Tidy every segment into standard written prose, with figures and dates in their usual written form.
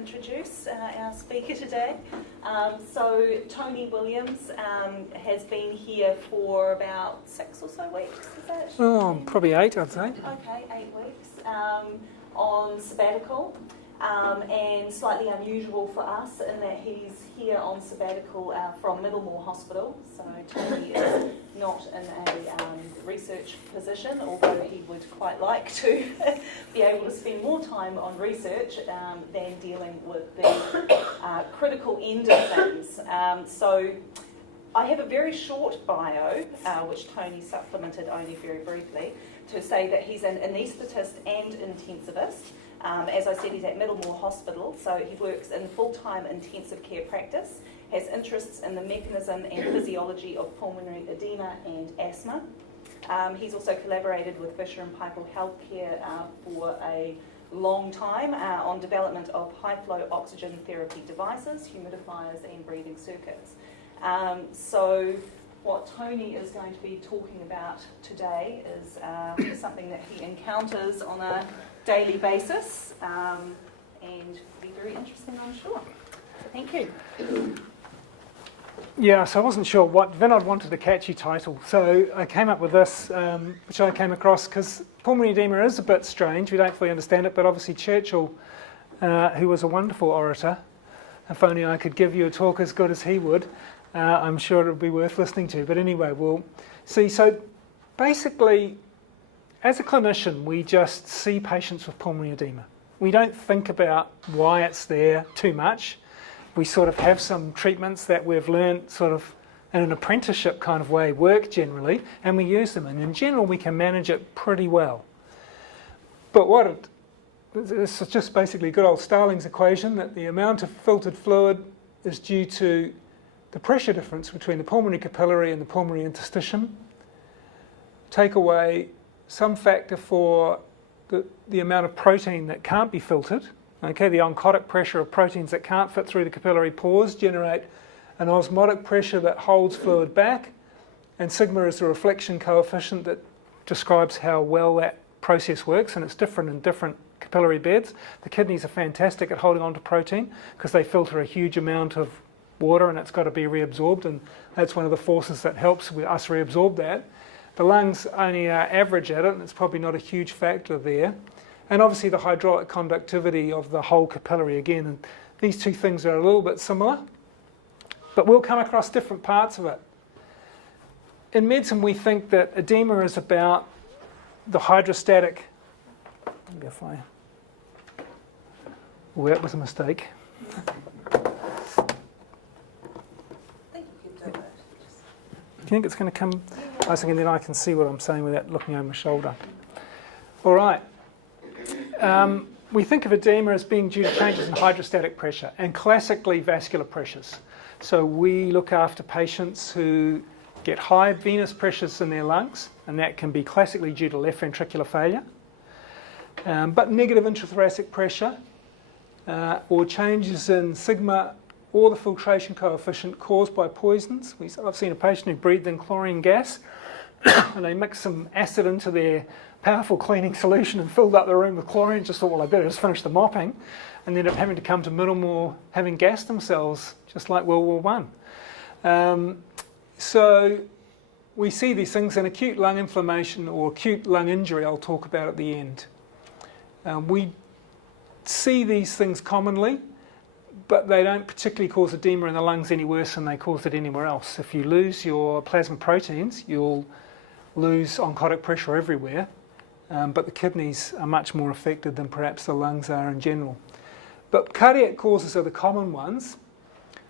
introduce our speaker today. So Tony Williams has been here for about 6 or so weeks, is that? Oh, probably 8, I'd say. Okay, 8 weeks on sabbatical. And slightly unusual for us in that he's here on sabbatical from Middlemore Hospital. So Tony is not in a research position, although he would quite like to be able to spend more time on research than dealing with the critical end of things. So I have a very short bio, which Tony supplemented only very briefly, to say that he's an anaesthetist and intensivist. As I said, he's at Middlemore Hospital, so he works in full-time intensive care practice, has interests in the mechanism and physiology of pulmonary edema and asthma. He's also collaborated with Fisher & Paykel Healthcare for a long time on development of high-flow oxygen therapy devices, humidifiers and breathing circuits. So what Tony is going to be talking about today is something that he encounters on a daily basis, and be very interesting, I'm sure. So thank you. Yeah, so I wasn't sure what. Vinod wanted a catchy title, so I came up with this, which I came across because pulmonary edema is a bit strange. We don't fully understand it, but obviously Churchill, who was a wonderful orator, if only I could give you a talk as good as he would, I'm sure it would be worth listening to. But anyway, we'll see. So basically, as a clinician, we just see patients with pulmonary edema. We don't think about why it's there too much. We sort of have some treatments that we've learned sort of in an apprenticeship kind of way work generally, and we use them. And in general, we can manage it pretty well. But this is just basically good old Starling's equation, that the amount of filtered fluid is due to the pressure difference between the pulmonary capillary and the pulmonary interstitium. Take away some factor for the amount of protein that can't be filtered. Okay, the oncotic pressure of proteins that can't fit through the capillary pores generate an osmotic pressure that holds fluid back, and sigma is the reflection coefficient that describes how well that process works, and it's different in different capillary beds. The kidneys are fantastic at holding on to protein because they filter a huge amount of water and it's got to be reabsorbed, and that's one of the forces that helps us reabsorb that. The lungs only are average at it, and it's probably not a huge factor there. And obviously the hydraulic conductivity of the whole capillary again. And these two things are a little bit similar, but we'll come across different parts of it. In medicine, we think that edema is about the hydrostatic. Maybe if I. Oh, that was a mistake. Do you think it's going to come? I was thinking then I can see what I'm saying without looking over my shoulder. All right. We think of edema as being due to changes in hydrostatic pressure and classically vascular pressures. So we look after patients who get high venous pressures in their lungs, and that can be classically due to left ventricular failure. But negative intrathoracic pressure or changes in sigma or the filtration coefficient caused by poisons. I've seen a patient who breathed in chlorine gas and they mixed some acid into their powerful cleaning solution and filled up the room with chlorine. Just thought, well, I better just finish the mopping, and ended up having to come to Middlemore having gassed themselves, just like World War I. So we see these things in acute lung inflammation or acute lung injury, I'll talk about at the end. We see these things commonly, but they don't particularly cause edema in the lungs any worse than they cause it anywhere else. If you lose your plasma proteins, you'll lose oncotic pressure everywhere, but the kidneys are much more affected than perhaps the lungs are in general. But cardiac causes are the common ones.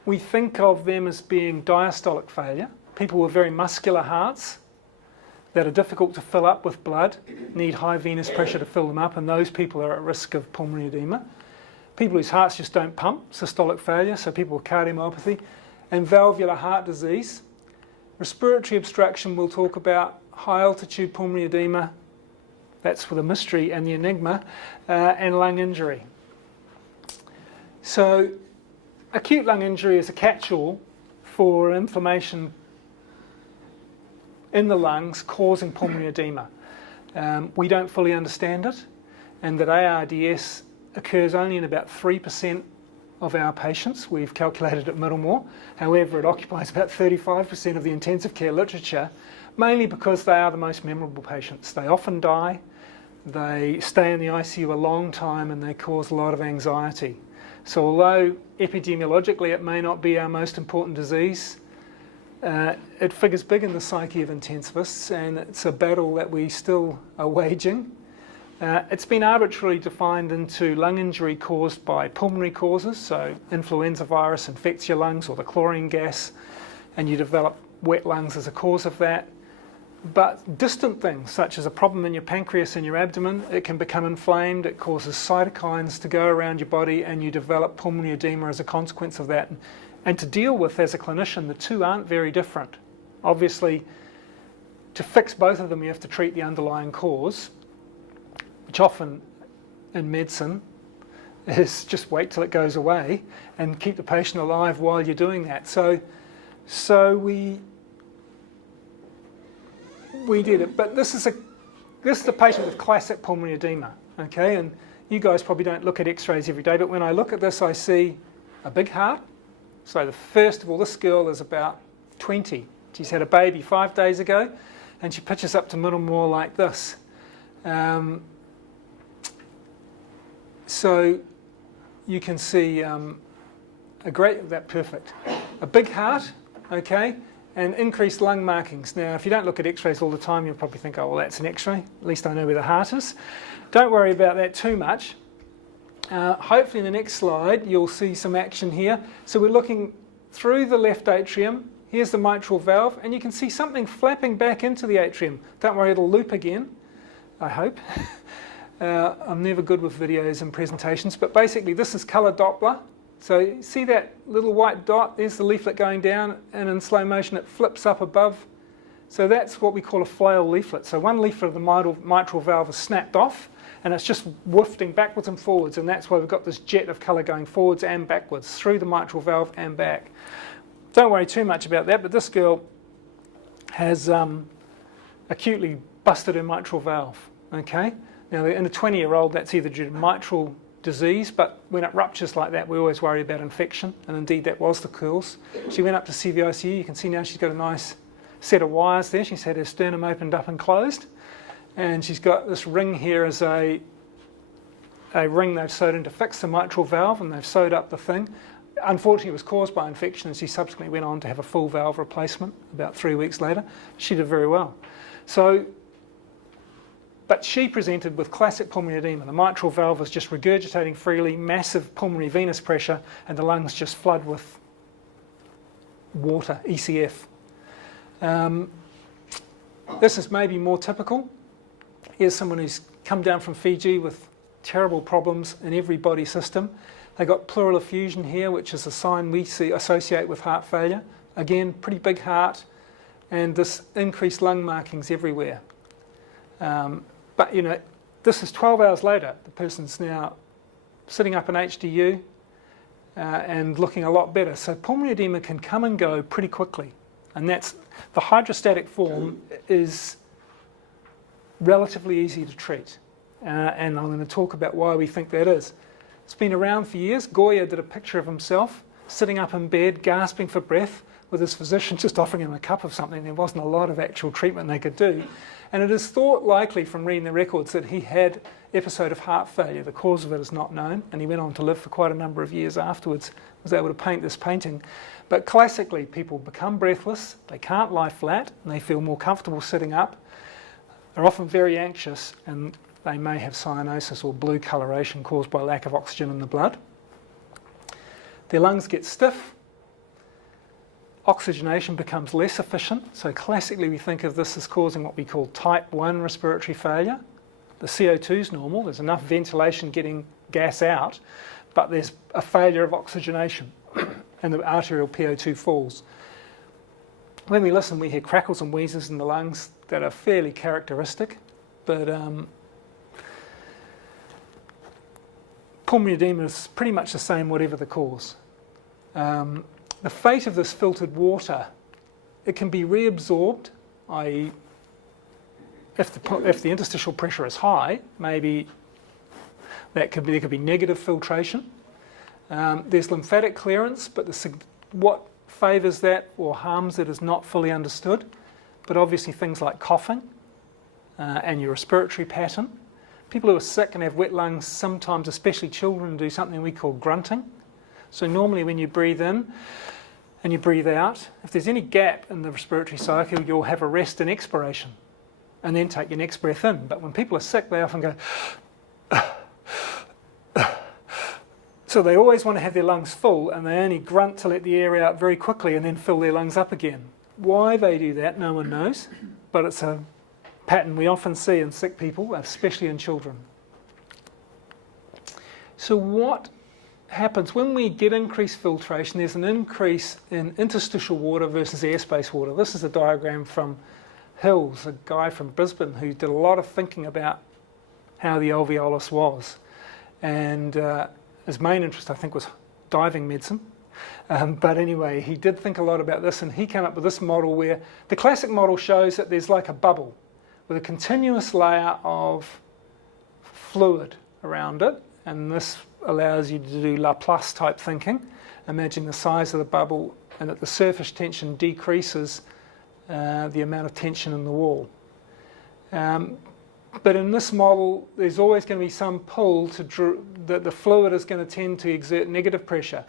We think of them as being diastolic failure. People with very muscular hearts that are difficult to fill up with blood need high venous pressure to fill them up, and those people are at risk of pulmonary edema. People whose hearts just don't pump, systolic failure, so people with cardiomyopathy, and valvular heart disease. Respiratory obstruction we'll talk about, high altitude pulmonary edema, that's for the mystery and the enigma, and lung injury. So acute lung injury is a catch-all for inflammation in the lungs causing pulmonary edema. We don't fully understand it, and that ARDS occurs only in about 3% of our patients. We've calculated at Middlemore. However, it occupies about 35% of the intensive care literature, mainly because they are the most memorable patients. They often die, they stay in the ICU a long time, and they cause a lot of anxiety. So although epidemiologically it may not be our most important disease, it figures big in the psyche of intensivists, and it's a battle that we still are waging. It's been arbitrarily defined into lung injury caused by pulmonary causes, so influenza virus infects your lungs, or the chlorine gas, and you develop wet lungs as a cause of that. But distant things, such as a problem in your pancreas and your abdomen, it can become inflamed, it causes cytokines to go around your body, and you develop pulmonary edema as a consequence of that. And to deal with as a clinician, the two aren't very different. Obviously, to fix both of them, you have to treat the underlying cause, which often in medicine is just wait till it goes away and keep the patient alive while you're doing that. So we did it, but this is a patient with classic pulmonary edema, okay? And you guys probably don't look at x-rays every day, but when I look at this, I see a big heart. So first of all, this girl is about 20. She's had a baby 5 days ago, and she pitches up to Middlemore like this. So you can see a big heart, okay, and increased lung markings. Now, if you don't look at x-rays all the time, you'll probably think, oh, well, that's an x-ray. At least I know where the heart is. Don't worry about that too much. Hopefully in the next slide, you'll see some action here. So we're looking through the left atrium. Here's the mitral valve, and you can see something flapping back into the atrium. Don't worry, it'll loop again, I hope. I'm never good with videos and presentations, but basically this is colour Doppler. So you see that little white dot? There's the leaflet going down, and in slow motion it flips up above. So that's what we call a flail leaflet. So one leaflet of the mitral valve is snapped off, and it's just wafting backwards and forwards, and that's why we've got this jet of colour going forwards and backwards through the mitral valve and back. Don't worry too much about that, but this girl has acutely busted her mitral valve. Okay. Now, in a 20-year-old, that's either due to mitral disease, but when it ruptures like that, we always worry about infection, and indeed that was the cause. She went up to CVICU. You can see now she's got a nice set of wires there. She's had her sternum opened up and closed, and she's got this ring here as a ring they've sewed in to fix the mitral valve, and they've sewed up the thing. Unfortunately, it was caused by infection, and she subsequently went on to have a full valve replacement about 3 weeks later. She did very well. But she presented with classic pulmonary edema. The mitral valve was just regurgitating freely, massive pulmonary venous pressure, and the lungs just flood with water, ECF. This is maybe more typical. Here's someone who's come down from Fiji with terrible problems in every body system. They got pleural effusion here, which is a sign we associate with heart failure. Again, pretty big heart, and this increased lung markings everywhere. But, you know, this is 12 hours later. The person's now sitting up in HDU and looking a lot better. So pulmonary edema can come and go pretty quickly. And that's the hydrostatic form is relatively easy to treat. And I'm going to talk about why we think that is. It's been around for years. Goya did a picture of himself sitting up in bed, gasping for breath, with his physician just offering him a cup of something. There wasn't a lot of actual treatment they could do. And it is thought likely from reading the records that he had an episode of heart failure. The cause of it is not known, and he went on to live for quite a number of years afterwards, was able to paint this painting. But classically, people become breathless, they can't lie flat, and they feel more comfortable sitting up. They're often very anxious, and they may have cyanosis or blue coloration caused by lack of oxygen in the blood. Their lungs get stiff. Oxygenation becomes less efficient. So classically we think of this as causing what we call type 1 respiratory failure. The CO2 is normal, there's enough ventilation getting gas out, but there's a failure of oxygenation and the arterial PO2 falls. When we listen, we hear crackles and wheezes in the lungs that are fairly characteristic, but pulmonary edema is pretty much the same whatever the cause. The fate of this filtered water, it can be reabsorbed, i.e. if the interstitial pressure is high, maybe there could be negative filtration. There's lymphatic clearance, but what favours that or harms it is not fully understood. But obviously things like coughing and your respiratory pattern. People who are sick and have wet lungs, sometimes, especially children, do something we call grunting. So normally when you breathe in and you breathe out, if there's any gap in the respiratory cycle, you'll have a rest and expiration and then take your next breath in. But when people are sick, they often go so they always want to have their lungs full, and they only grunt to let the air out very quickly and then fill their lungs up again. Why they do that, no one knows, but it's a pattern we often see in sick people, especially in children. So what happens when we get increased filtration? There's an increase in interstitial water versus airspace water. This is a diagram from Hills, a guy from Brisbane who did a lot of thinking about how the alveolus was. And his main interest, I think, was diving medicine. But anyway, he did think a lot about this, and he came up with this model where the classic model shows that there's like a bubble with a continuous layer of fluid around it, and this allows you to do Laplace type thinking. Imagine the size of the bubble and that the surface tension decreases the amount of tension in the wall. But in this model, there's always going to be some pull that the fluid is going to tend to exert negative pressure.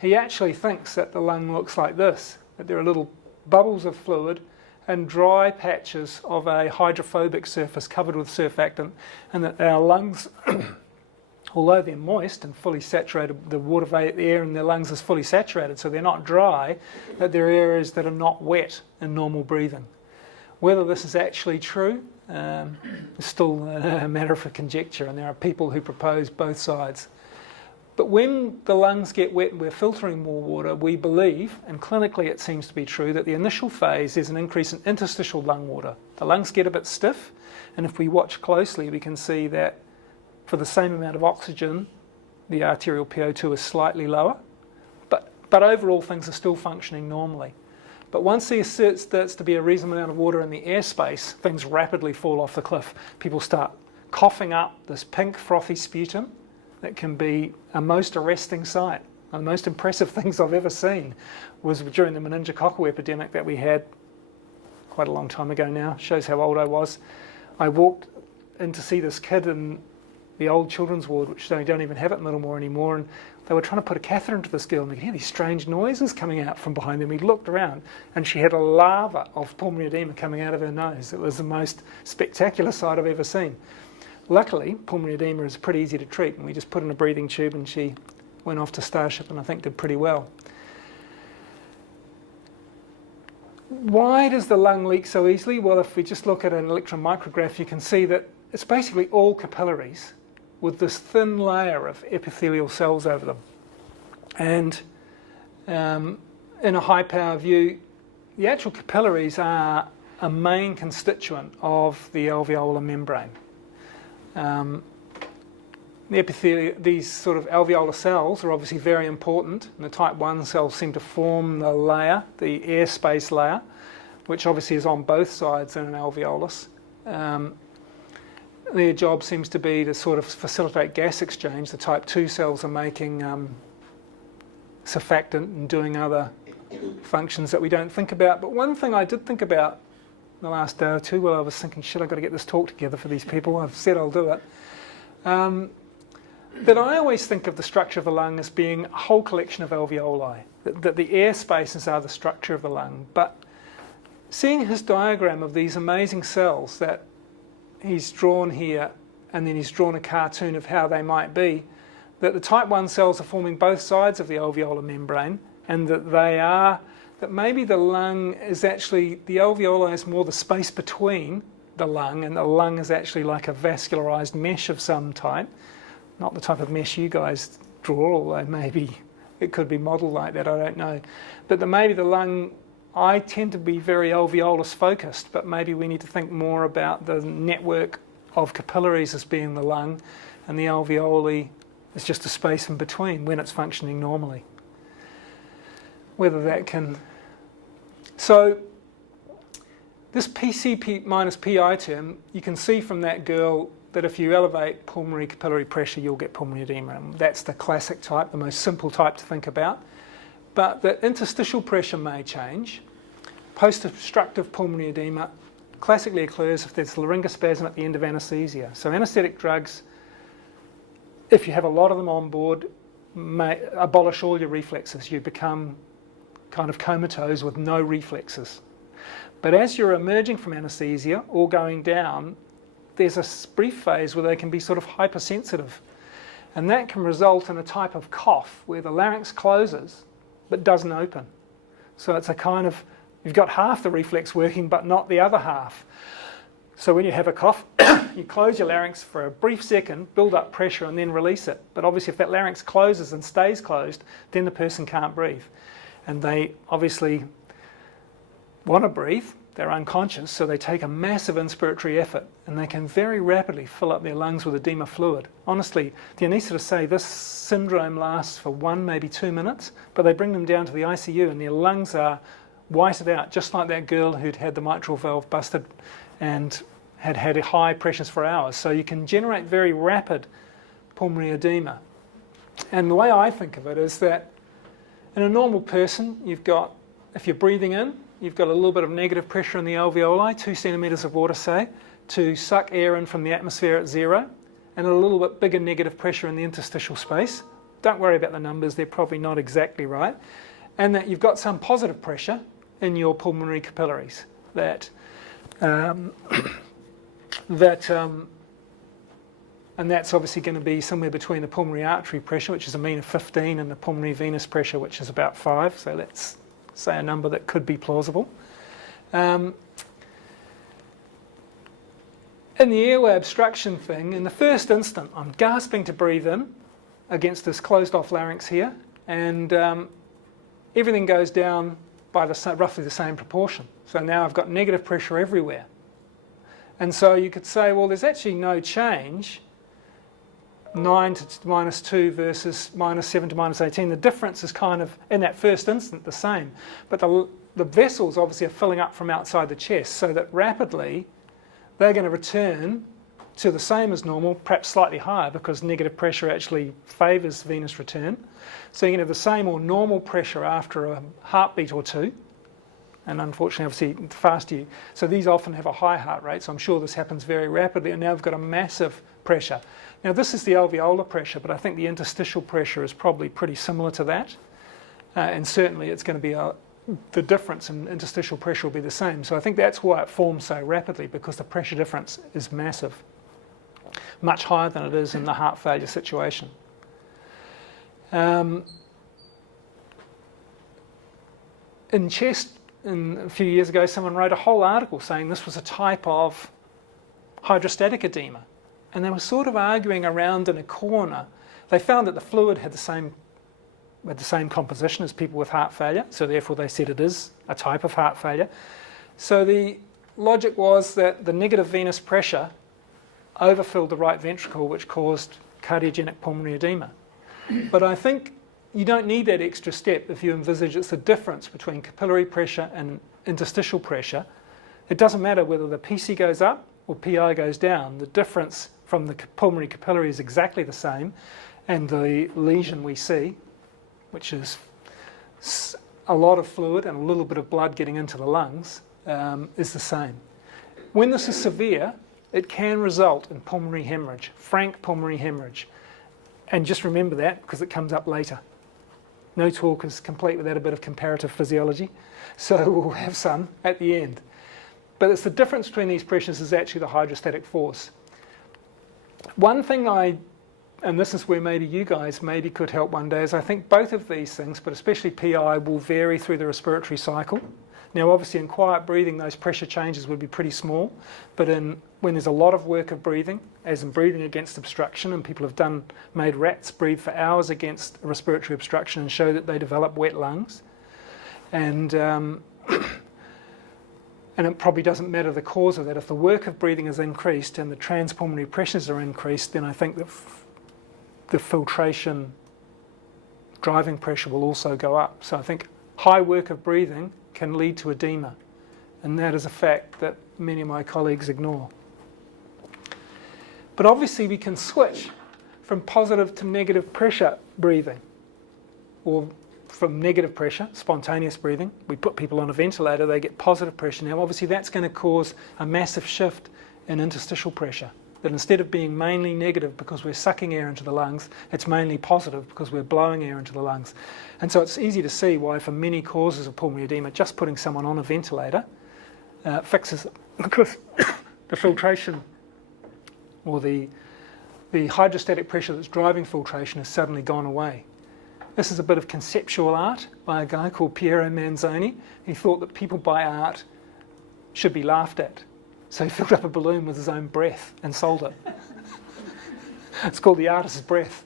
He actually thinks that the lung looks like this, that there are little bubbles of fluid and dry patches of a hydrophobic surface covered with surfactant, and that our lungs, although they're moist and fully saturated, the water vapor, the air in their lungs is fully saturated, so they're not dry, that there are areas that are not wet in normal breathing. Whether this is actually true is still a matter of conjecture, and there are people who propose both sides. But when the lungs get wet and we're filtering more water, we believe, and clinically it seems to be true, that the initial phase is an increase in interstitial lung water. The lungs get a bit stiff, and if we watch closely, we can see that for the same amount of oxygen, the arterial PO2 is slightly lower, but overall things are still functioning normally. But once there starts to be a reasonable amount of water in the airspace, things rapidly fall off the cliff. People start coughing up this pink frothy sputum that can be a most arresting sight. One of the most impressive things I've ever seen was during the meningococcal epidemic that we had quite a long time ago now. Shows how old I was. I walked in to see this kid in the old children's ward, which they don't even have at Middlemore anymore, and they were trying to put a catheter into this girl, and we could hear these strange noises coming out from behind them. We looked around, and she had a lava of pulmonary edema coming out of her nose. It was the most spectacular sight I've ever seen. Luckily, pulmonary edema is pretty easy to treat, and we just put in a breathing tube, and she went off to Starship, and I think did pretty well. Why does the lung leak so easily? Well, if we just look at an electron micrograph, you can see that it's basically all capillaries with this thin layer of epithelial cells over them. And in a high power view, the actual capillaries are a main constituent of the alveolar membrane. The epithelial, these sort of alveolar cells are obviously very important, and the type 1 cells seem to form the layer, the airspace layer, which obviously is on both sides in an alveolus. Their job seems to be to sort of facilitate gas exchange. The type 2 cells are making surfactant and doing other functions that we don't think about. But one thing I did think about the last day or two, while I was thinking, shit, I've got to get this talk together for these people. I've said I'll do it. That I always think of the structure of the lung as being a whole collection of alveoli, that the air spaces are the structure of the lung. But seeing his diagram of these amazing cells that he's drawn here, and then he's drawn a cartoon of how they might be, that the type 1 cells are forming both sides of the alveolar membrane, and that maybe the lung is actually, the alveoli is more the space between the lung, and the lung is actually like a vascularized mesh of some type. Not the type of mesh you guys draw, although maybe it could be modelled like that, I don't know. But maybe the lung, I tend to be very alveolus focused, but maybe we need to think more about the network of capillaries as being the lung, and the alveoli is just a space in between when it's functioning normally. Whether that can... So this PC minus PI term, you can see from that girl that if you elevate pulmonary capillary pressure, you'll get pulmonary edema. And that's the classic type, the most simple type to think about. But the interstitial pressure may change. Post-obstructive pulmonary edema classically occurs if there's laryngospasm at the end of anaesthesia. So anaesthetic drugs, if you have a lot of them on board, may abolish all your reflexes. You become kind of comatose with no reflexes. But as you're emerging from anaesthesia or going down, there's a brief phase where they can be sort of hypersensitive. And that can result in a type of cough where the larynx closes but doesn't open. So it's a kind of, you've got half the reflex working but not the other half. So when you have a cough, you close your larynx for a brief second, build up pressure and then release it. But obviously if that larynx closes and stays closed, then the person can't breathe. And they obviously want to breathe, they're unconscious, so they take a massive inspiratory effort and they can very rapidly fill up their lungs with edema fluid. Honestly, the anaesthetists say this syndrome lasts for 1, maybe 2 minutes, but they bring them down to the ICU and their lungs are whited out, just like that girl who'd had the mitral valve busted and had had high pressures for hours. So you can generate very rapid pulmonary edema. And the way I think of it is that in a normal person, you've got, if you're breathing in, you've got a little bit of negative pressure in the alveoli, 2 centimetres of water, say, to suck air in from the atmosphere at 0, and a little bit bigger negative pressure in the interstitial space. Don't worry about the numbers, they're probably not exactly right. And that you've got some positive pressure in your pulmonary capillaries and that's obviously going to be somewhere between the pulmonary artery pressure, which is a mean of 15, and the pulmonary venous pressure, which is about 5. So let's say a number that could be plausible. In the airway obstruction thing, in the first instant, I'm gasping to breathe in against this closed-off larynx here, and everything goes down by roughly the same proportion. So now I've got negative pressure everywhere. And so you could say, well, there's actually no change, 9 to -2 versus -7 to -18. The difference is kind of, in that first instant, the same. But the vessels obviously are filling up from outside the chest, so that rapidly they're going to return to the same as normal, perhaps slightly higher, because negative pressure actually favours venous return. So you can have the same or normal pressure after a heartbeat or two. And unfortunately, obviously, the faster you... So these often have a high heart rate, so I'm sure this happens very rapidly. And now we've got a massive pressure. Now this is the alveolar pressure, but I think the interstitial pressure is probably pretty similar to that. And certainly it's going to be the difference in interstitial pressure will be the same. So I think that's why it forms so rapidly, because the pressure difference is massive. Much higher than it is in the heart failure situation. In chest, a few years ago, someone wrote a whole article saying this was a type of hydrostatic edema. And they were sort of arguing around in a corner. They found that the fluid had the same composition as people with heart failure, so therefore they said it is a type of heart failure. So the logic was that the negative venous pressure overfilled the right ventricle, which caused cardiogenic pulmonary edema. But I think you don't need that extra step if you envisage it's the difference between capillary pressure and interstitial pressure. It doesn't matter whether the PC goes up or PI goes down. The difference from the pulmonary capillary is exactly the same, and the lesion we see, which is a lot of fluid and a little bit of blood getting into the lungs, is the same. When this is severe, it can result in pulmonary hemorrhage, frank pulmonary hemorrhage. And just remember that, because it comes up later. No talk is complete without a bit of comparative physiology, so we'll have some at the end. But it's the difference between these pressures is actually the hydrostatic force. One thing and this is where maybe you guys maybe could help one day, is I think both of these things, but especially PI, will vary through the respiratory cycle. Now obviously in quiet breathing those pressure changes would be pretty small, but when there's a lot of work of breathing, as in breathing against obstruction, and people have made rats breathe for hours against respiratory obstruction and show that they develop wet lungs. And it probably doesn't matter the cause of that. If the work of breathing is increased and the transpulmonary pressures are increased, then I think that the filtration driving pressure will also go up. So I think high work of breathing can lead to edema, and that is a fact that many of my colleagues ignore. But obviously we can switch from positive to negative pressure breathing, or from negative pressure, spontaneous breathing. We put people on a ventilator, they get positive pressure. Now obviously that's going to cause a massive shift in interstitial pressure. That instead of being mainly negative because we're sucking air into the lungs, it's mainly positive because we're blowing air into the lungs. And so it's easy to see why for many causes of pulmonary edema, just putting someone on a ventilator fixes it, because the filtration or the hydrostatic pressure that's driving filtration has suddenly gone away. This is a bit of conceptual art by a guy called Piero Manzoni. He thought that people by art should be laughed at. So he filled up a balloon with his own breath and sold it. It's called the artist's breath.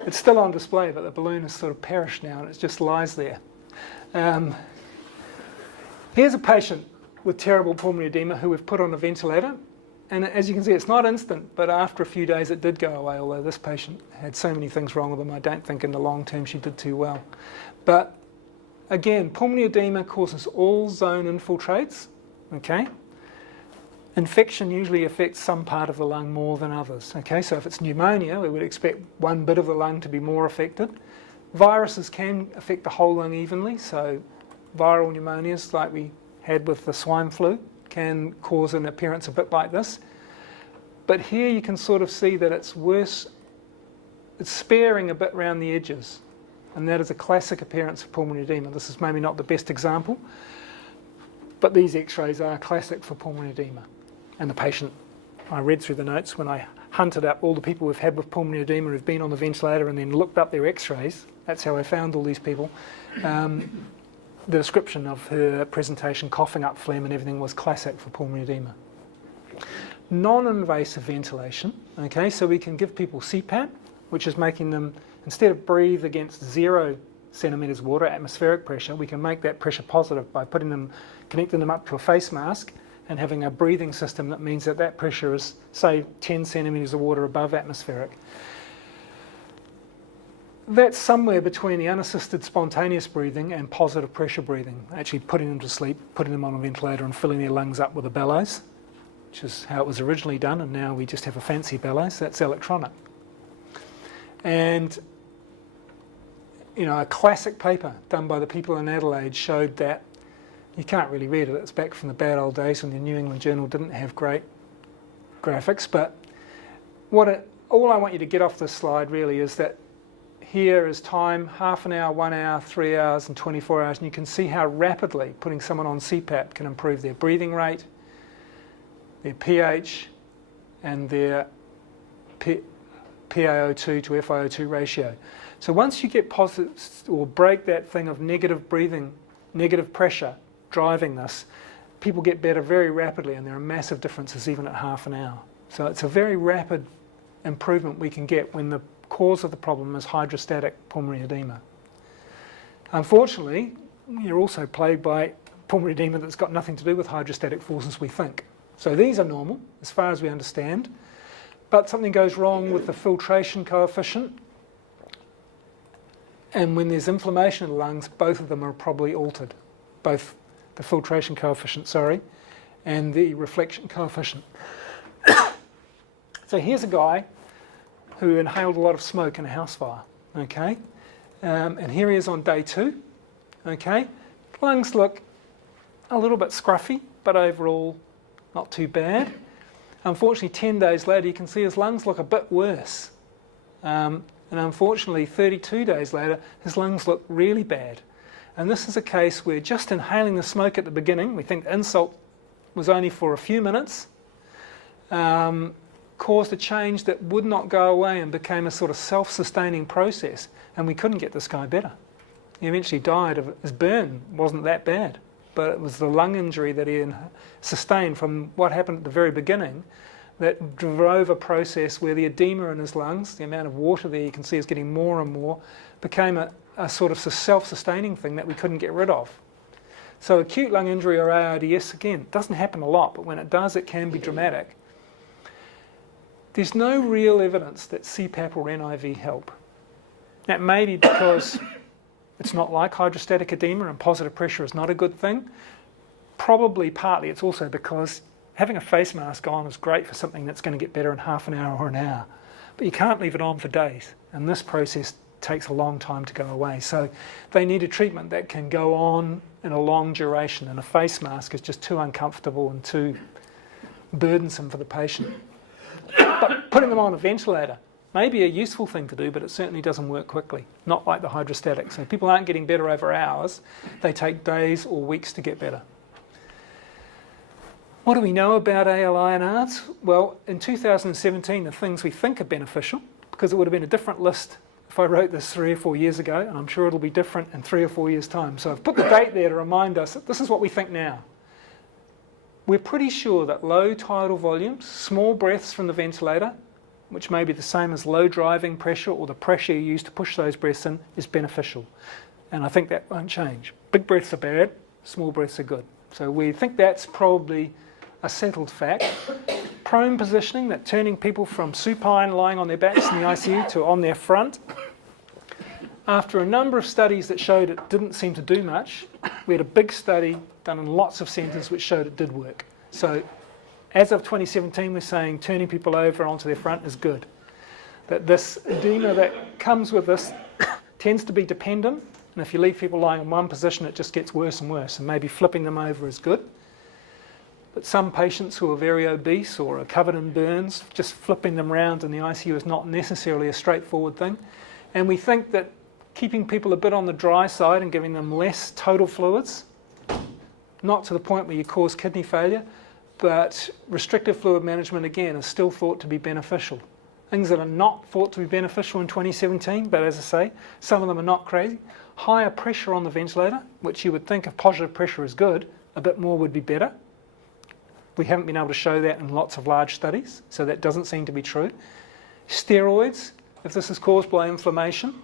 It's still on display, but the balloon has sort of perished now and it just lies there. Here's a patient with terrible pulmonary edema who we've put on a ventilator. And as you can see, it's not instant, but after a few days it did go away, although this patient had so many things wrong with him, I don't think in the long term she did too well. But again, pulmonary edema causes all zone infiltrates, okay? Infection usually affects some part of the lung more than others, okay? So if it's pneumonia, we would expect one bit of the lung to be more affected. Viruses can affect the whole lung evenly, so viral pneumonias like we had with the swine flu can cause an appearance a bit like this. But here you can sort of see that it's worse, it's sparing a bit around the edges. And that is a classic appearance of pulmonary edema. This is maybe not the best example, but these x-rays are classic for pulmonary edema. And the patient, I read through the notes when I hunted up all the people we've had with pulmonary edema who've been on the ventilator and then looked up their x-rays. That's how I found all these people. The description of her presentation, coughing up phlegm and everything, was classic for pulmonary edema. Non-invasive ventilation, okay, so we can give people CPAP, which is making them, instead of breathe against 0 centimetres water atmospheric pressure, we can make that pressure positive by connecting them up to a face mask and having a breathing system that means that that pressure is, say, 10 centimetres of water above atmospheric. That's somewhere between the unassisted spontaneous breathing and positive pressure breathing, actually putting them to sleep, putting them on a ventilator and filling their lungs up with a bellows, which is how it was originally done, and now we just have a fancy bellows. That's electronic. And a classic paper done by the people in Adelaide showed that, you can't really read it, it's back from the bad old days when the New England Journal didn't have great graphics, but all I want you to get off this slide really is that here is time, half an hour, 1 hour, 3 hours and 24 hours, and you can see how rapidly putting someone on CPAP can improve their breathing rate, their pH and their PaO2 to FiO2 ratio. So once you get positive, or break that thing of negative breathing, negative pressure driving this, people get better very rapidly, and there are massive differences even at half an hour. So it's a very rapid improvement we can get when the cause of the problem is hydrostatic pulmonary edema. Unfortunately, you're also plagued by pulmonary edema that's got nothing to do with hydrostatic forces, we think. So these are normal, as far as we understand, but something goes wrong with the filtration coefficient, and when there's inflammation in the lungs, both of them are probably altered, both the filtration coefficient, and the reflection coefficient. So here's a guy who inhaled a lot of smoke in a house fire, okay? And here he is on day 2, okay? Lungs look a little bit scruffy, but overall not too bad. Unfortunately, 10 days later, you can see his lungs look a bit worse. And unfortunately, 32 days later, his lungs look really bad. And this is a case where just inhaling the smoke at the beginning, we think the insult was only for a few minutes, caused a change that would not go away and became a sort of self-sustaining process, and we couldn't get this guy better. He eventually died of his burn. Wasn't that bad, but it was the lung injury that he sustained from what happened at the very beginning that drove a process where the edema in his lungs, the amount of water there you can see is getting more and more, became a sort of self-sustaining thing that we couldn't get rid of. So acute lung injury, or ARDS, again, doesn't happen a lot, but when it does, it can be dramatic. There's no real evidence that CPAP or NIV help. That may be because it's not like hydrostatic edema and positive pressure is not a good thing. Probably partly it's also because having a face mask on is great for something that's going to get better in half an hour or an hour, but you can't leave it on for days, and this process takes a long time to go away. So they need a treatment that can go on in a long duration, and a face mask is just too uncomfortable and too burdensome for the patient. But putting them on a ventilator may be a useful thing to do, but it certainly doesn't work quickly, not like the hydrostatic. So people aren't getting better over hours, they take days or weeks to get better. What do we know about ALI and ARDS? Well, in 2017, the things we think are beneficial, because it would have been a different list if I wrote this 3 or 4 years ago, and I'm sure it'll be different in 3 or 4 years' time. So I've put the date there to remind us that this is what we think now. We're pretty sure that low tidal volumes, small breaths from the ventilator, which may be the same as low driving pressure or the pressure you use to push those breaths in, is beneficial. And I think that won't change. Big breaths are bad, small breaths are good. So we think that's probably a settled fact. Prone positioning, that turning people from supine, lying on their backs in the ICU, to on their front. After a number of studies that showed it didn't seem to do much, we had a big study done in lots of centres which showed it did work. So as of 2017, we're saying turning people over onto their front is good. That this edema that comes with this tends to be dependent, and if you leave people lying in one position, it just gets worse and worse, and maybe flipping them over is good. But some patients who are very obese or are covered in burns, just flipping them around in the ICU is not necessarily a straightforward thing. And we think that keeping people a bit on the dry side and giving them less total fluids, not to the point where you cause kidney failure, but restrictive fluid management, again, is still thought to be beneficial. Things that are not thought to be beneficial in 2017, but as I say, some of them are not crazy. Higher pressure on the ventilator, which you would think if positive pressure is good, a bit more would be better. We haven't been able to show that in lots of large studies, so that doesn't seem to be true. Steroids, if this is caused by inflammation,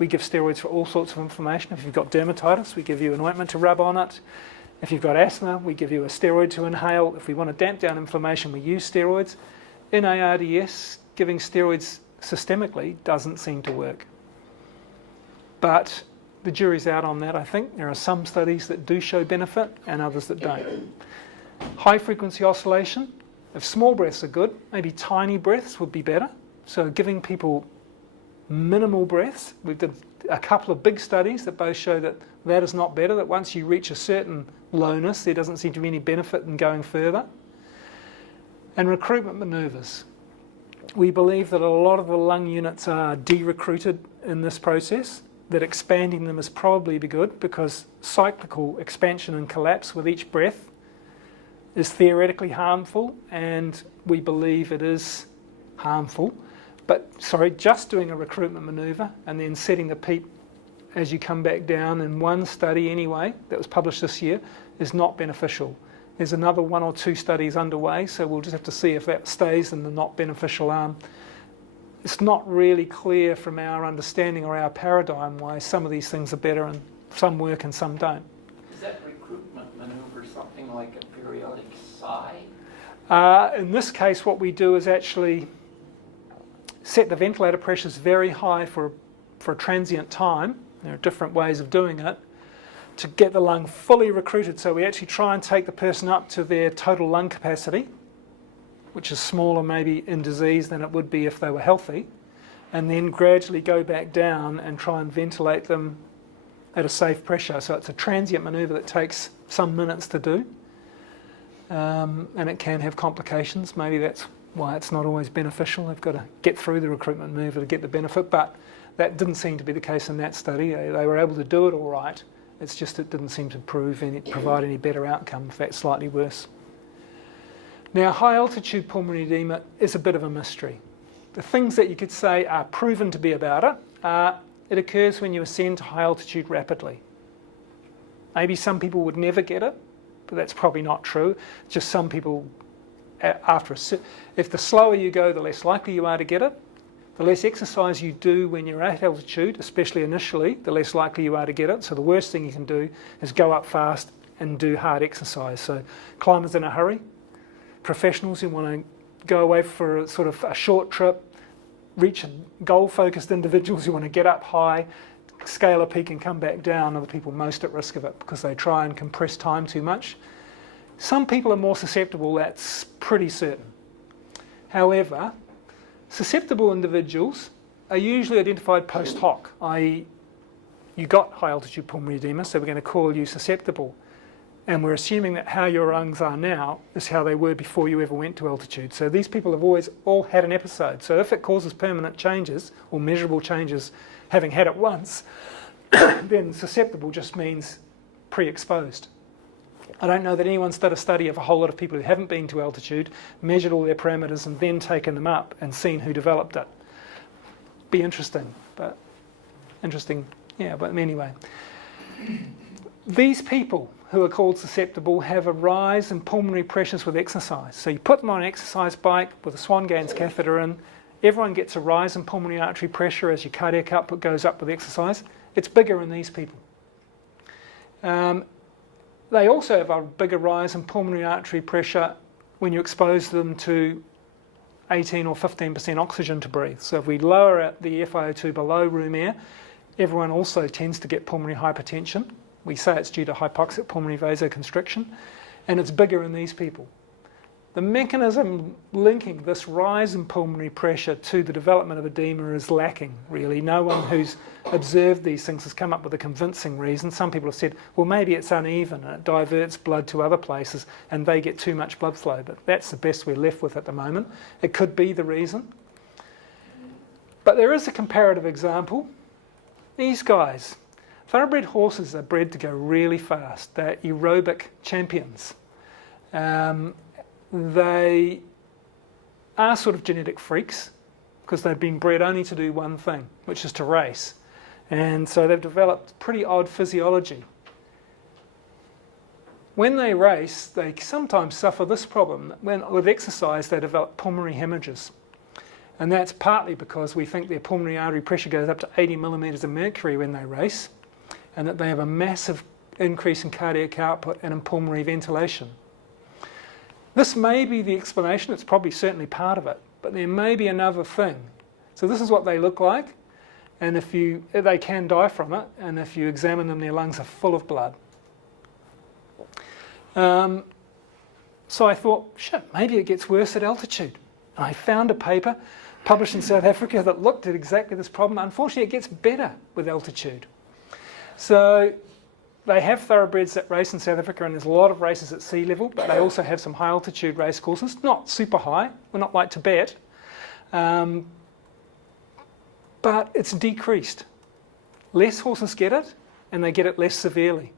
we give steroids for all sorts of inflammation. If you've got dermatitis, we give you an ointment to rub on it. If you've got asthma, we give you a steroid to inhale. If we want to damp down inflammation, we use steroids. In ARDS, giving steroids systemically doesn't seem to work. But the jury's out on that, I think. There are some studies that do show benefit and others that don't. High frequency oscillation, if small breaths are good, maybe tiny breaths would be better. So giving people minimal breaths, we did a couple of big studies that both show that that is not better, that once you reach a certain lowness, there doesn't seem to be any benefit in going further. And recruitment manoeuvres. We believe that a lot of the lung units are de-recruited in this process, that expanding them is probably be good because cyclical expansion and collapse with each breath is theoretically harmful, and we believe it is harmful. But, just doing a recruitment manoeuvre and then setting the PEEP as you come back down in one study anyway, that was published this year, is not beneficial. There's another 1 or 2 studies underway, so we'll just have to see if that stays in the not beneficial arm. It's not really clear from our understanding or our paradigm why some of these things are better and some work and some don't. Is that recruitment manoeuvre something like a periodic sigh? In this case, what we do is actually set the ventilator pressures very high for a transient time. There are different ways of doing it to get the lung fully recruited. So we actually try and take the person up to their total lung capacity, which is smaller maybe in disease than it would be if they were healthy, and then gradually go back down and try and ventilate them at a safe pressure. So it's a transient manoeuvre that takes some minutes to do, and it can have complications. Maybe that's why it's not always beneficial. They've got to get through the recruitment manoeuvre to get the benefit, but that didn't seem to be the case in that study. They were able to do it all right. It's just it didn't seem to provide any better outcome, in fact slightly worse. Now, high altitude pulmonary edema is a bit of a mystery. The things that you could say are proven to be about it are it occurs when you ascend to high altitude rapidly. Maybe some people would never get it, but that's probably not true. Just some people, if the slower you go, the less likely you are to get it. The less exercise you do when you're at altitude, especially initially, the less likely you are to get it. So the worst thing you can do is go up fast and do hard exercise. So climbers in a hurry, professionals who want to go away for a short trip, reach goal-focused individuals who want to get up high, scale a peak and come back down are the people most at risk of it because they try and compress time too much. Some people are more susceptible, that's pretty certain. However, susceptible individuals are usually identified post hoc, i.e. you got high altitude pulmonary edema, so we're going to call you susceptible. And we're assuming that how your lungs are now is how they were before you ever went to altitude. So these people have always all had an episode. So if it causes permanent changes or measurable changes, having had it once, then susceptible just means pre-exposed. I don't know that anyone's done a study of a whole lot of people who haven't been to altitude, measured all their parameters and then taken them up and seen who developed it. Be interesting, but anyway. These people who are called susceptible have a rise in pulmonary pressures with exercise. So you put them on an exercise bike with a Swan-Ganz catheter in, everyone gets a rise in pulmonary artery pressure as your cardiac output goes up with exercise. It's bigger in these people. They also have a bigger rise in pulmonary artery pressure when you expose them to 18 or 15% oxygen to breathe. So if we lower the FiO2 below room air, everyone also tends to get pulmonary hypertension. We say it's due to hypoxic pulmonary vasoconstriction, and it's bigger in these people. The mechanism linking this rise in pulmonary pressure to the development of edema is lacking, really. No one who's observed these things has come up with a convincing reason. Some people have said, well, maybe it's uneven and it diverts blood to other places and they get too much blood flow, but that's the best we're left with at the moment. It could be the reason. But there is a comparative example. These guys, thoroughbred horses are bred to go really fast. They're aerobic champions. They are sort of genetic freaks because they've been bred only to do one thing, which is to race. And so they've developed pretty odd physiology. When they race, they sometimes suffer this problem. With exercise, they develop pulmonary hemorrhages. And that's partly because we think their pulmonary artery pressure goes up to 80 millimetres of mercury when they race, and that they have a massive increase in cardiac output and in pulmonary ventilation. This may be the explanation, it's probably certainly part of it, but there may be another thing. So this is what they look like, and they can die from it, and if you examine them, their lungs are full of blood. So I thought, shit, maybe it gets worse at altitude. And I found a paper published in South Africa that looked at exactly this problem. Unfortunately, it gets better with altitude. So they have thoroughbreds that race in South Africa, and there's a lot of races at sea level, but they also have some high altitude race courses, not super high, we're not like Tibet, but it's decreased. Less horses get it, and they get it less severely.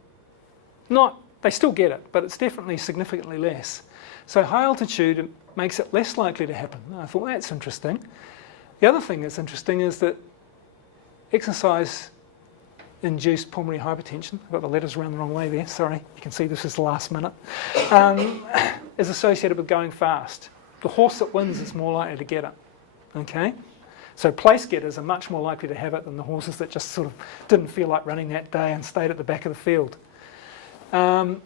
They still get it, but it's definitely significantly less. So high altitude makes it less likely to happen. I thought that's interesting. The other thing that's interesting is that exercise-induced pulmonary hypertension, I've got the letters around the wrong way there, sorry, you can see this is the last minute, is associated with going fast. The horse that wins is more likely to get it, okay? So place getters are much more likely to have it than the horses that just sort of didn't feel like running that day and stayed at the back of the field. The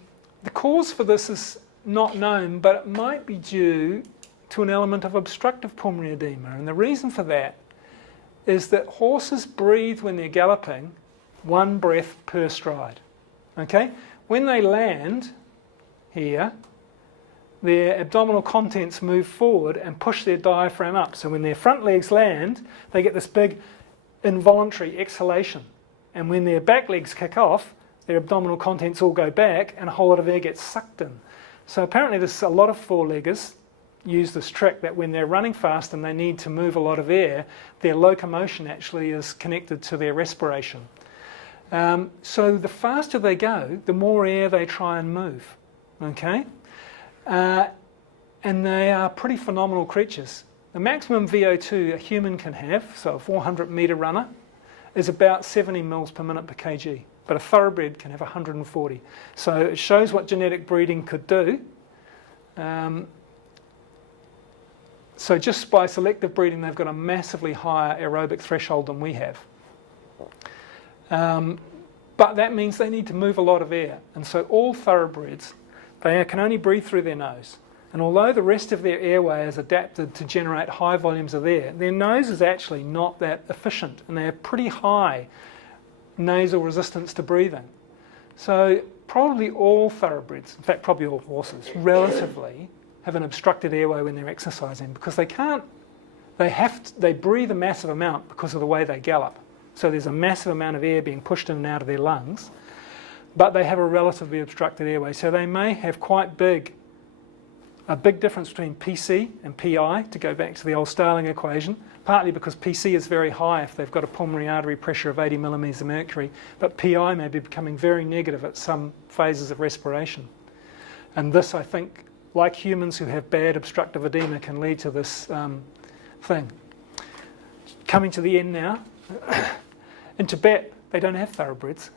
cause for this is not known, but it might be due to an element of obstructive pulmonary edema. And the reason for that is that horses breathe when they're galloping 1 breath per stride. Okay? When they land here, their abdominal contents move forward and push their diaphragm up. So when their front legs land, they get this big involuntary exhalation. And when their back legs kick off, their abdominal contents all go back and a whole lot of air gets sucked in. So apparently there's a lot of four-leggers use this trick that when they're running fast and they need to move a lot of air, their locomotion actually is connected to their respiration. So the faster they go, the more air they try and move. Okay? And they are pretty phenomenal creatures. The maximum VO2 a human can have, so a 400-metre runner, is about 70 mils per minute per kg. But a thoroughbred can have 140. So it shows what genetic breeding could do. So just by selective breeding, they've got a massively higher aerobic threshold than we have. But that means they need to move a lot of air. And so all thoroughbreds, they can only breathe through their nose. And although the rest of their airway is adapted to generate high volumes of air, their nose is actually not that efficient. And they have pretty high nasal resistance to breathing. So probably all thoroughbreds, in fact probably all horses, relatively have an obstructed airway when they're exercising because they breathe a massive amount because of the way they gallop. So there's a massive amount of air being pushed in and out of their lungs, but they have a relatively obstructed airway. So they may have a big difference between PC and PI, to go back to the old Starling equation, partly because PC is very high if they've got a pulmonary artery pressure of 80 millimetres of mercury, but PI may be becoming very negative at some phases of respiration. And this, I think, like humans who have bad obstructive edema, can lead to this thing. Coming to the end now. In Tibet, they don't have thoroughbreds.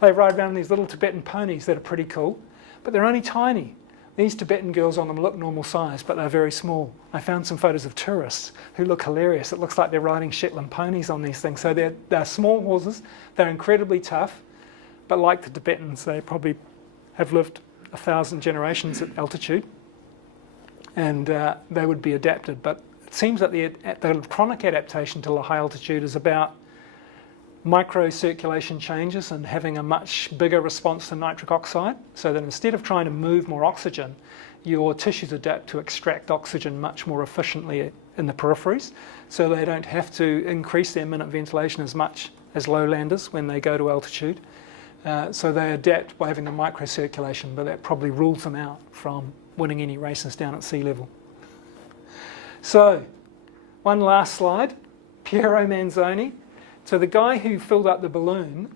They ride around these little Tibetan ponies that are pretty cool, but they're only tiny. These Tibetan girls on them look normal size, but they're very small. I found some photos of tourists who look hilarious. It looks like they're riding Shetland ponies on these things. So they're small horses, they're incredibly tough, but like the Tibetans, they probably have lived 1,000 generations at altitude, and they would be adapted. But it seems that the chronic adaptation to high altitude is about microcirculation changes and having a much bigger response to nitric oxide, so that instead of trying to move more oxygen, your tissues adapt to extract oxygen much more efficiently in the peripheries, so they don't have to increase their minute ventilation as much as lowlanders when they go to altitude. So they adapt by having the microcirculation, but that probably rules them out from winning any races down at sea level. So, one last slide. Piero Manzoni. So the guy who filled up the balloon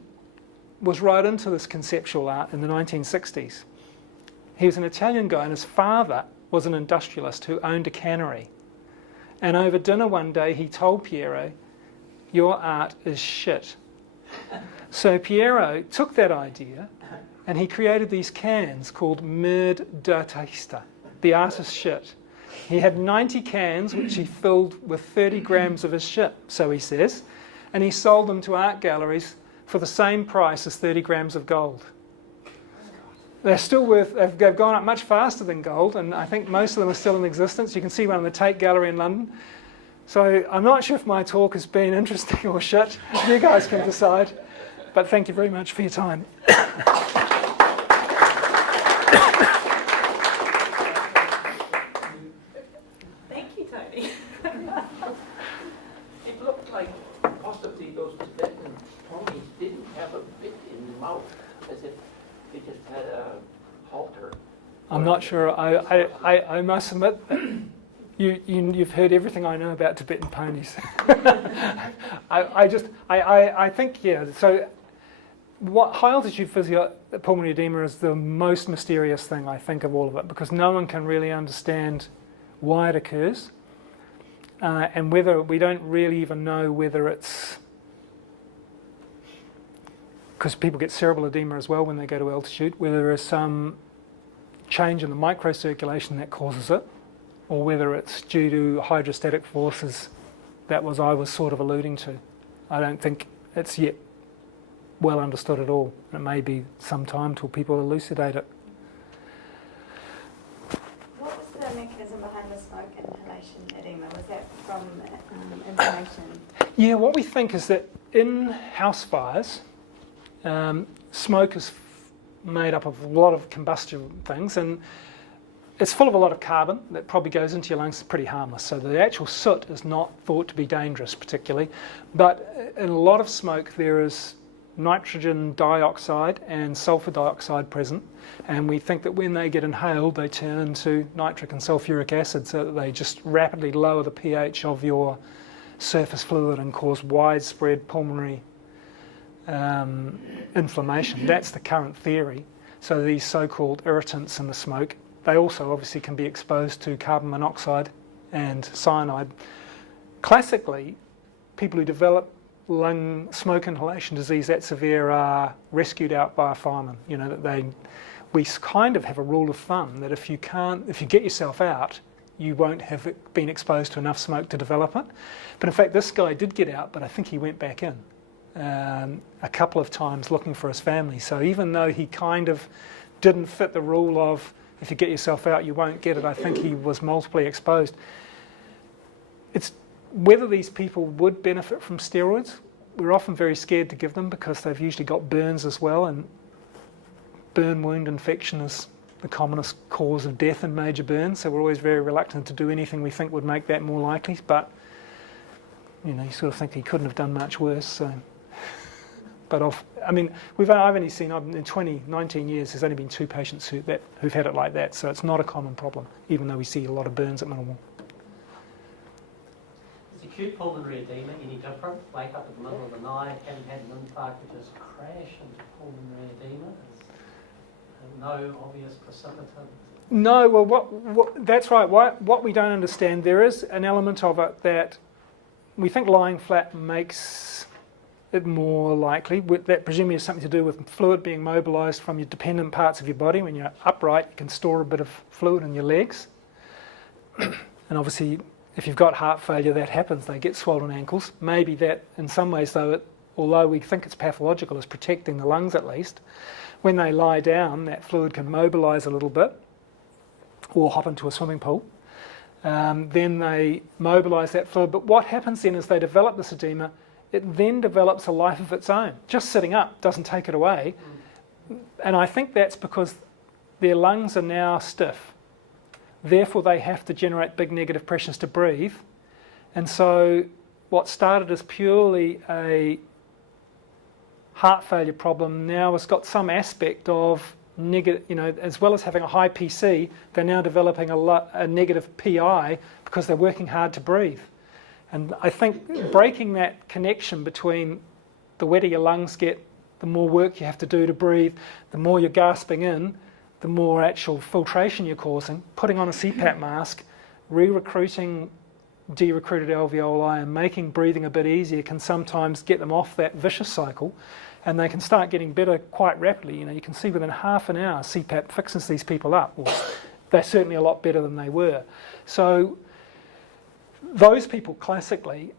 was right into this conceptual art in the 1960s. He was an Italian guy, and his father was an industrialist who owned a cannery. And over dinner one day he told Piero, "Your art is shit." So Piero took that idea and he created these cans called Merd d'Artista, the artist's shit. He had 90 cans which he filled with 30 grams of his shit, so he says, and he sold them to art galleries for the same price as 30 grams of gold. They're still they've gone up much faster than gold, and I think most of them are still in existence. You can see one in the Tate Gallery in London. So I'm not sure if my talk has been interesting or shit. You guys can decide. But thank you very much for your time. Thank you, Tony. It looked like possibly those Tibetan ponies didn't have a bit in the mouth, as if they just had a halter. I'm not sure. I must admit that you've heard everything I know about Tibetan ponies. I think, yeah. So what high altitude pulmonary edema is the most mysterious thing, I think, of all of it, because no one can really understand why it occurs, and whether we don't really even know whether it's because people get cerebral edema as well when they go to altitude, whether there is some change in the microcirculation that causes it, or whether it's due to hydrostatic forces I was sort of alluding to. I don't think it's yet well understood at all. It may be some time till people elucidate it. What was the mechanism behind the smoke inhalation edema? Was that from inflammation? Yeah, what we think is that in house fires, smoke is made up of a lot of combustion things, and it's full of a lot of carbon that probably goes into your lungs. It's pretty harmless. So the actual soot is not thought to be dangerous particularly, but in a lot of smoke there is nitrogen dioxide and sulfur dioxide present, and we think that when they get inhaled they turn into nitric and sulfuric acid, so that they just rapidly lower the pH of your surface fluid and cause widespread pulmonary inflammation. That's the current theory. So these so-called irritants in the smoke, they also obviously can be exposed to carbon monoxide and cyanide. Classically, people who develop lung smoke inhalation disease that severe are rescued out by a fireman. You know, that we kind of have a rule of thumb that if you get yourself out, you won't have been exposed to enough smoke to develop it. But in fact, this guy did get out, but I think he went back in a couple of times looking for his family. So even though he kind of didn't fit the rule of if you get yourself out, you won't get it, I think he was multiply exposed. It's whether these people would benefit from steroids. We're often very scared to give them because they've usually got burns as well, and burn wound infection is the commonest cause of death in major burns, so we're always very reluctant to do anything we think would make that more likely, but you sort of think he couldn't have done much worse. So, but I've only seen, in 19 years, there's only been 2 patients who've had it like that, so it's not a common problem, even though we see a lot of burns at Middlemore. Is acute pulmonary edema any different? Wake up in the middle of the night, haven't had an infarct, but just crash into pulmonary edema? No obvious precipitant? No, well, that's right. What we don't understand, there is an element of it that we think lying flat makes it more likely. That presumably has something to do with fluid being mobilised from your dependent parts of your body. When you're upright, you can store a bit of fluid in your legs. And obviously, if you've got heart failure, that happens. They get swollen ankles. Maybe that, in some ways, although we think it's pathological, is protecting the lungs at least. When they lie down, that fluid can mobilise a little bit or hop into a swimming pool. Then they mobilise that fluid. But what happens then is they develop this edema. It then develops a life of its own. Just sitting up doesn't take it away. And I think that's because their lungs are now stiff. Therefore, they have to generate big negative pressures to breathe. And so what started as purely a heart failure problem now has got some aspect of negative, as well as having a high PC, they're now developing a negative PI because they're working hard to breathe. And I think breaking that connection between the wetter your lungs get, the more work you have to do to breathe, the more you're gasping in, the more actual filtration you're causing, putting on a CPAP mask, re-recruiting de-recruited alveoli and making breathing a bit easier can sometimes get them off that vicious cycle, and they can start getting better quite rapidly. You can see within half an hour CPAP fixes these people up. Well, they're certainly a lot better than they were. So those people classically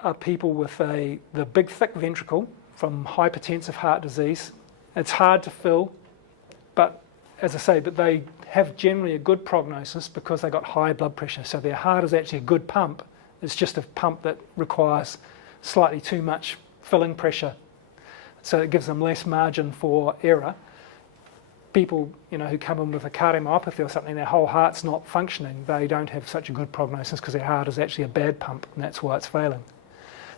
are people with the big thick ventricle from hypertensive heart disease. It's hard to fill, but as I say, but they have generally a good prognosis because they got high blood pressure. So their heart is actually a good pump. It's just a pump that requires slightly too much filling pressure. So it gives them less margin for error. People, who come in with a cardiomyopathy or something, their whole heart's not functioning. They don't have such a good prognosis because their heart is actually a bad pump, and that's why it's failing.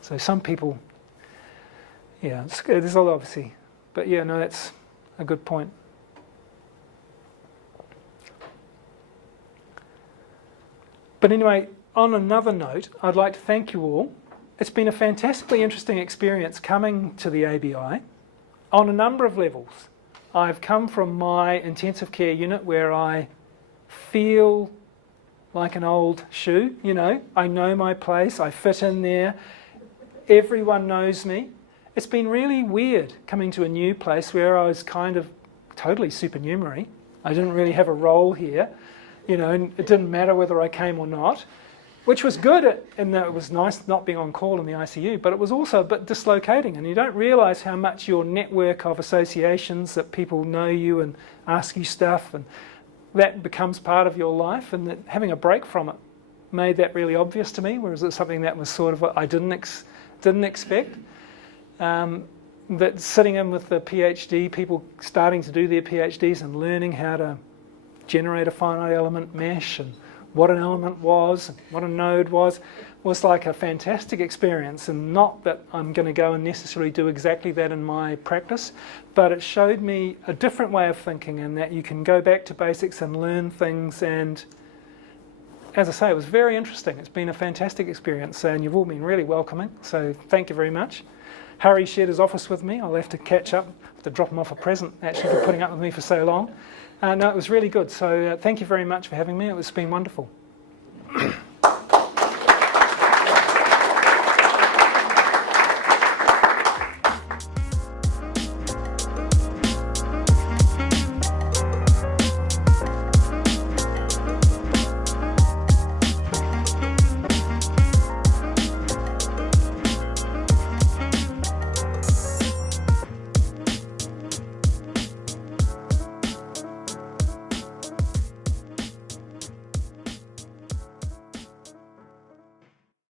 So some people, there's a lot obviously, but that's a good point. But anyway, on another note, I'd like to thank you all. It's been a fantastically interesting experience coming to the ABI on a number of levels. I've come from my intensive care unit where I feel like an old shoe, I know my place, I fit in there, everyone knows me. It's been really weird coming to a new place where I was kind of totally supernumerary. I didn't really have a role here. And it didn't matter whether I came or not, which was good in that it was nice not being on call in the ICU, but it was also a bit dislocating, and you don't realise how much your network of associations that people know you and ask you stuff, and that becomes part of your life, and that having a break from it made that really obvious to me, whereas it's something that was sort of I didn't expect. That sitting in with the PhD, people starting to do their PhDs and learning how to generate a finite element mesh and what an element was, and what a node was like a fantastic experience. And not that I'm going to go and necessarily do exactly that in my practice, but it showed me a different way of thinking, and that you can go back to basics and learn things. And as I say, it was very interesting. It's been a fantastic experience, and you've all been really welcoming, so thank you very much. Harry shared his office with me. I'll have to catch up, to drop him off a present actually for putting up with me for so long. No, it was really good. So thank you very much for having me. It's been wonderful.